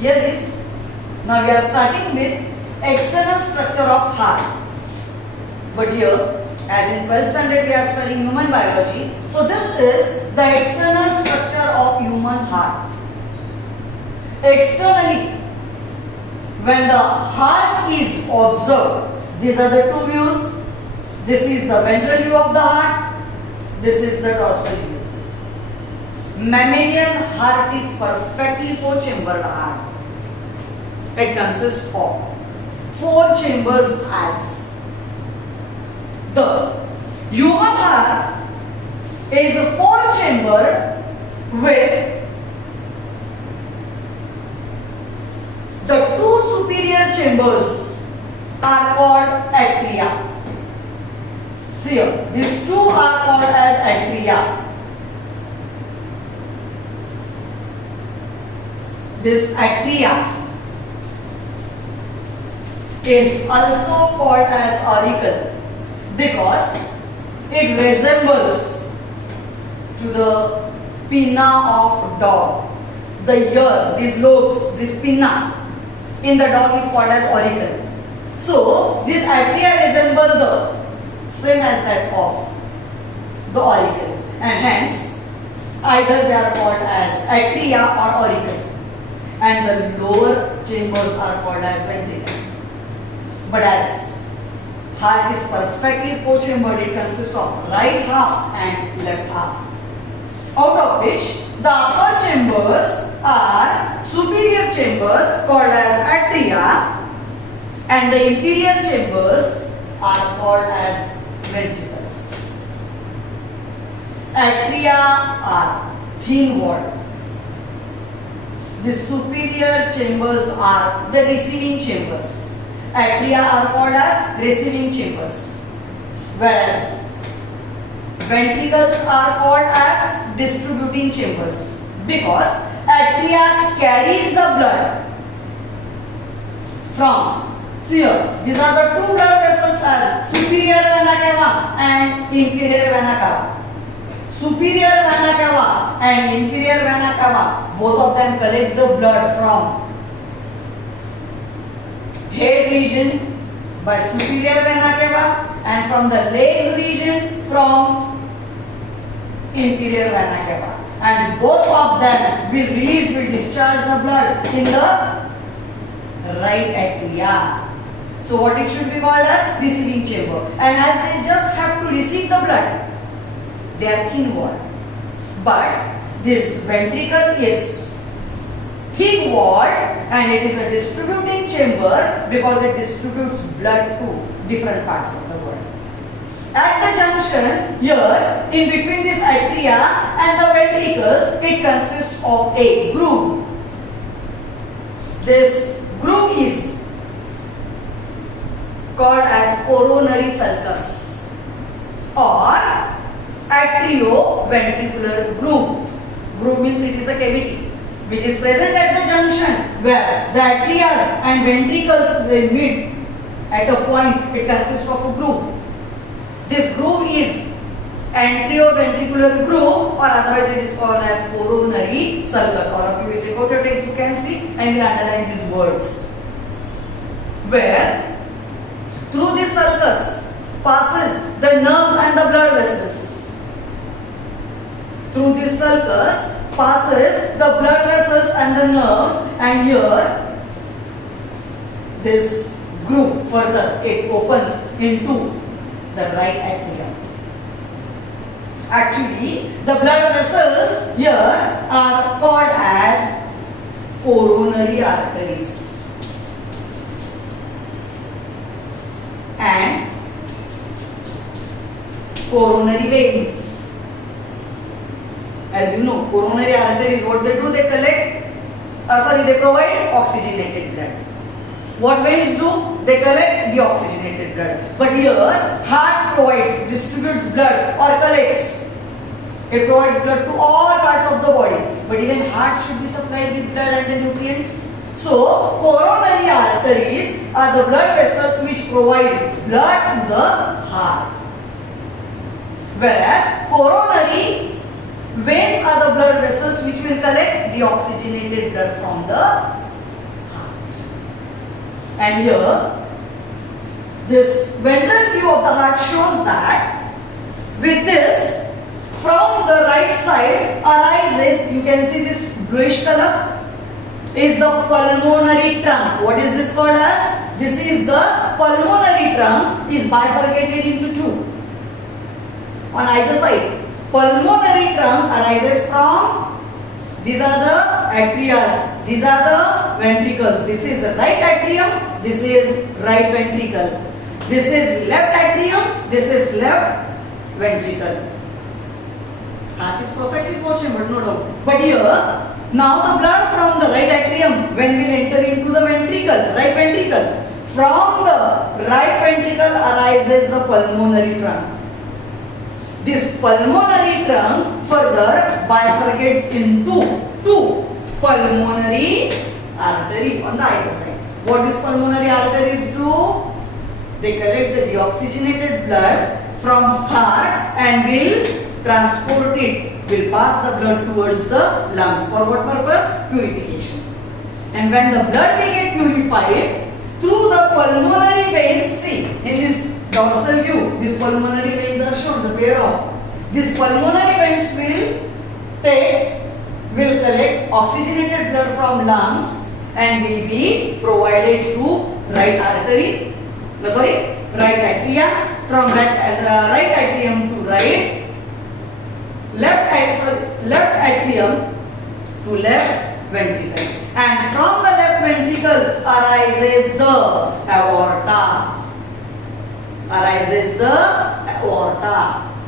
Here is, now we are starting with external structure of heart. But here, as in 12th standard we are studying human biology. So this is the external structure of human heart. Externally, when the heart is observed, these are the two views. This is the ventral view of the heart. This is the dorsal view. Mammalian heart is perfectly four-chambered heart. It consists of four chambers as the human heart is four-chambered with the two superior chambers are called atria. See here, these two are called as atria. This atria is also called as auricle because it resembles to the pinna of dog. The ear, these lobes, this pinna in the dog is called as auricle. So this atria resemble the same as that of the auricle, and hence either they are called as atria or auricle, and the lower chambers are called as ventricle. But as heart is perfectly four-chambered, it consists of right half and left half, out of which the upper chambers are superior chambers called as atria, and the inferior chambers are called as ventricles. Atria are thin walled. The superior chambers are the receiving chambers. Atria are called as receiving chambers, whereas ventricles are called as distributing chambers because atria carries the blood from, see here, these are the two blood vessels as superior vena cava and inferior vena cava. Superior vena cava and inferior vena cava, both of them collect the blood from head region by superior vena cava and from the legs region from inferior vena cava, and both of them will discharge the blood in the right atria. So what it should be called as receiving chamber, and as they just have to receive the blood, they are thin walled. But this ventricle is thick walled and it is a distributing chamber because it distributes blood to different parts of the body. At the junction here, in between this atria and the ventricles, it consists of a groove. This groove is called as coronary sulcus or atrioventricular groove. Groove means it is a cavity which is present at the junction where the atrias and ventricles will meet at a point. It consists of a groove. This groove is atrioventricular groove, or otherwise it is called as coronary sulcus. All of you will take out your text, you can see, and will underline these words. Where through this sulcus passes the nerves and the blood vessels. Through this sulcus passes the blood vessels and the nerves, and here this groove further it opens into the right atria. Actually, the blood vessels here are called as coronary arteries and coronary veins. As you know, coronary arteries, what they do, they collect, they provide oxygenated blood. What veins do? They collect deoxygenated blood. But here, heart distributes blood or collects. It provides blood to all parts of the body. But even heart should be supplied with blood and the nutrients. So, coronary arteries are the blood vessels which provide blood to the heart. Whereas, coronary veins are the blood vessels which will collect deoxygenated blood from the And here, this ventral view of the heart shows that with this, from the right side arises, you can see this bluish color, is the pulmonary trunk. What is this called as? This is the pulmonary trunk, is bifurcated into two on either side. Pulmonary trunk arises from, these are the atria, these are the ventricles. This is right atrium, this is right ventricle. This is left atrium, this is left ventricle. Heart is perfectly functional, but no doubt. But here, now the blood from the right atrium, when will enter into the ventricle, right ventricle. From the right ventricle arises the pulmonary trunk. This pulmonary trunk further bifurcates into two pulmonary artery on the either side. What these pulmonary arteries do? They collect the deoxygenated blood from heart and will transport it, will pass the blood towards the lungs. For what purpose? Purification. And when the blood will get purified through the pulmonary veins, see in this dorsal view, these pulmonary veins are shown, the pair of. These pulmonary veins will collect oxygenated blood from lungs and will be provided to right artery, right atria, from right atrium to right, left atrium to left ventricle. And from the left ventricle arises the aorta.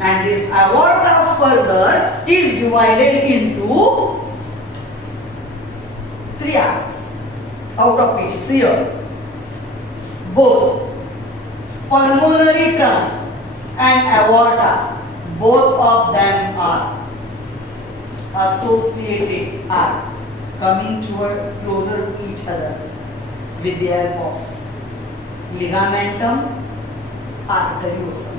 And this aorta further is divided into three arms, out of which is here both pulmonary trunk and aorta, both of them are associated, are coming closer to each other with the help of ligamentum arteriosum.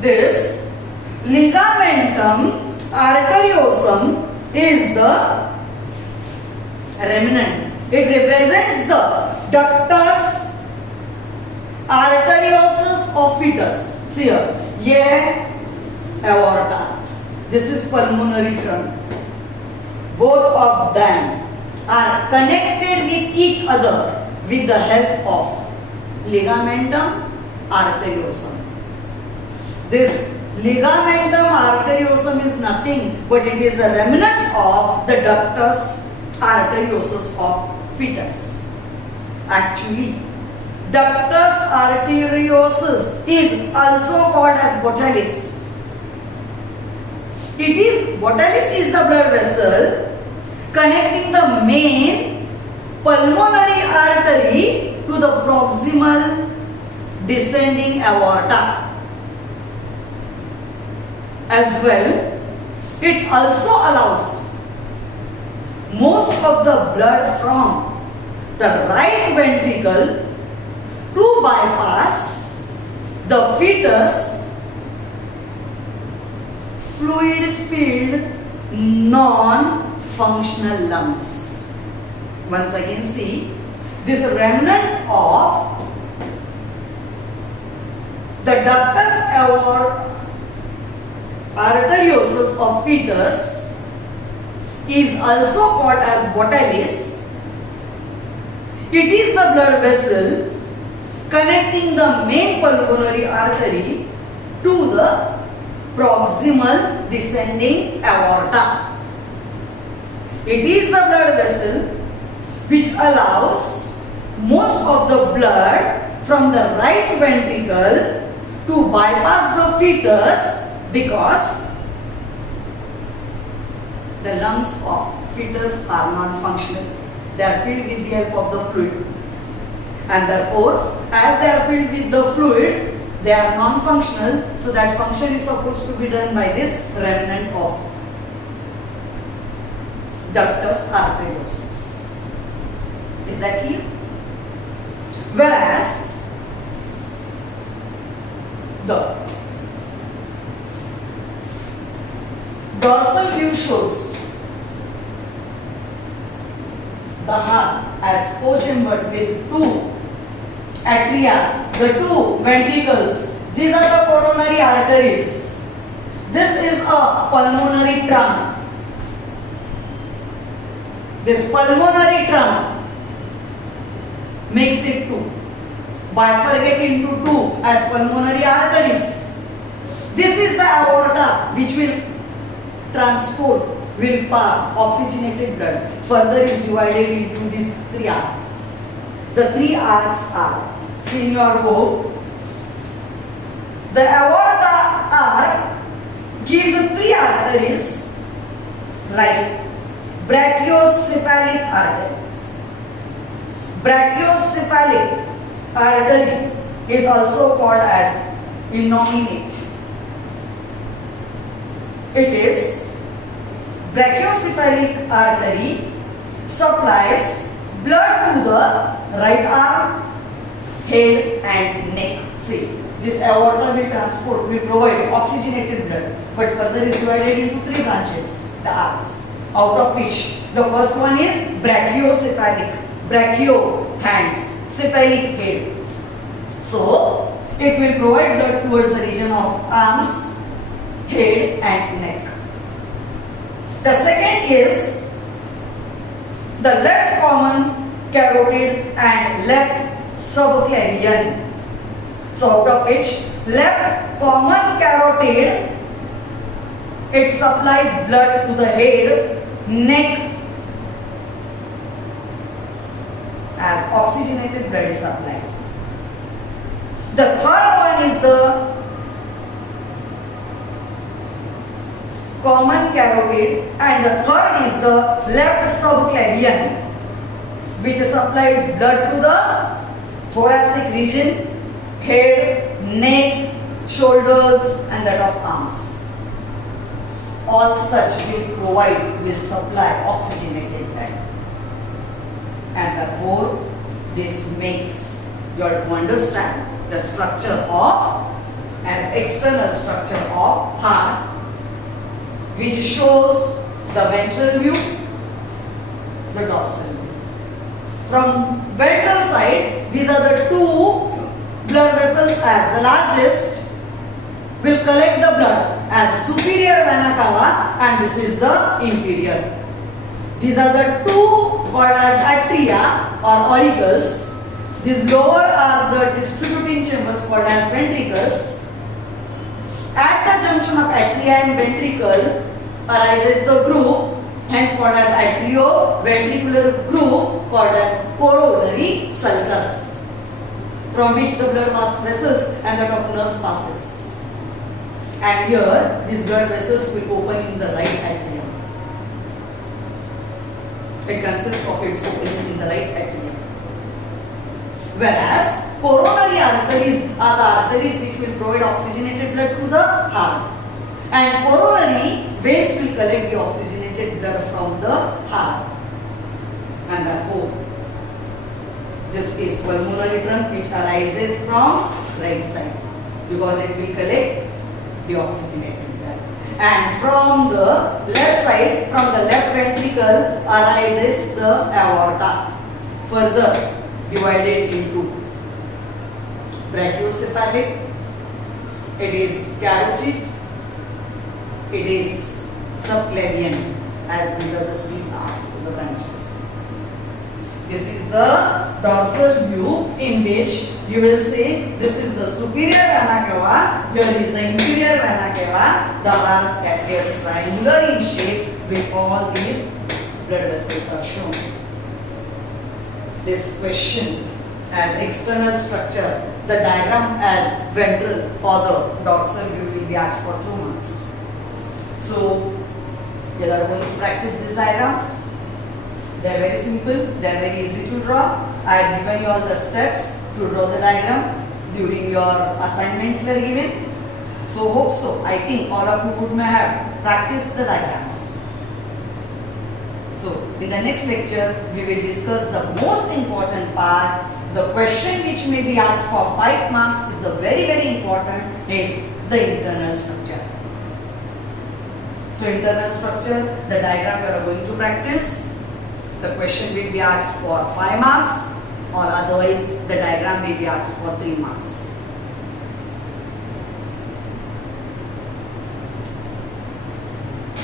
This ligamentum arteriosum is the remnant. It represents the ductus arteriosus of fetus. See here, yeah, aorta. This is pulmonary trunk. Both of them are connected with each other with the help of ligamentum arteriosum. This ligamentum arteriosum is nothing but it is the remnant of the ductus arteriosus of fetus. Actually, ductus arteriosus is also called as botalis. Botalis is the blood vessel connecting the main pulmonary artery to the proximal descending aorta. As well, it also allows most of the blood from the right ventricle to bypass the fetus fluid-filled non-functional lungs. Once again, see this remnant of the ductus arteriosus of fetus is also called as botalis. It is the blood vessel connecting the main pulmonary artery to the proximal descending aorta. It is the blood vessel which allows most of the blood from the right ventricle to bypass the fetus because the lungs of fetus are non-functional. They are filled with the help of the fluid. And therefore, as they are filled with the fluid, they are non-functional. So that function is supposed to be done by this remnant of ductus arteriosus. Is that clear? Whereas the dorsal view shows the heart as co-chambered with two atria, the two ventricles. These are the coronary arteries. This is a pulmonary trunk. This pulmonary trunk makes it two. Bifurcate into two as pulmonary arteries. This is the aorta which will will pass oxygenated blood. Further is divided into these three arcs. The three arcs are, see in your book, the aorta arc gives three arteries like brachiocephalic artery. Brachiocephalic artery is also called as innominate. It is brachiocephalic artery supplies blood to the right arm, head and neck. See, this aorta will provide oxygenated blood, but further is divided into three branches, the arcs, out of which the first one is brachiocephalic, brachio hands, cephalic head. So it will provide blood towards the region of arms, head and neck. The second is the left common carotid and left subclavian. So out of which left common carotid, it supplies blood to the head, neck, as oxygenated blood is supplied. The third one is the common carotid and the third is the left subclavian, which supplies blood to the thoracic region, head, neck, shoulders and that of arms. All such will supply oxygenated blood. And therefore, this makes you have to understand the structure of, as external structure of heart, which shows the ventral view, the dorsal view. From ventral side, these are the two blood vessels, as the largest will collect the blood as superior vena cava and this is the inferior. These are the two called as atria or auricles. These lower are the distributing chambers called as ventricles. At the junction of atria and ventricle arises the groove, hence called as atrioventricular groove, called as coronary sulcus, from which the blood vessels and that of nerves passes. And here these blood vessels will open in the right atrium. It consists of its opening in the right atrium. Whereas coronary arteries are the arteries which will provide oxygenated blood to the heart. And coronary veins will collect the oxygenated blood from the heart. And therefore, this is pulmonary trunk which arises from right side because it will collect the oxygenated blood. And from the left side, from the left ventricle arises the aorta, further divided into brachiocephalic, it is carotid, it is subclavian, as these are the three arcs of the branches. This is the dorsal view in which you will say this is the superior vena cava, here is the inferior vena cava, the arc appears triangular in shape with all these blood vessels are shown. This question as external structure, the diagram as ventral or the dorsal view will be asked for 2 marks. So, you are going to practice these diagrams. They are very simple, they are very easy to draw. I have given you all the steps to draw the diagram during your assignments were given. So, hope so. I think all of you would may have practiced the diagrams. So, in the next lecture, we will discuss the most important part. The question which may be asked for 5 marks is the very important, is the internal structure. So, internal structure, the diagram we are going to practice. the question will be asked for 5 marks, or otherwise the diagram will be asked for 3 marks.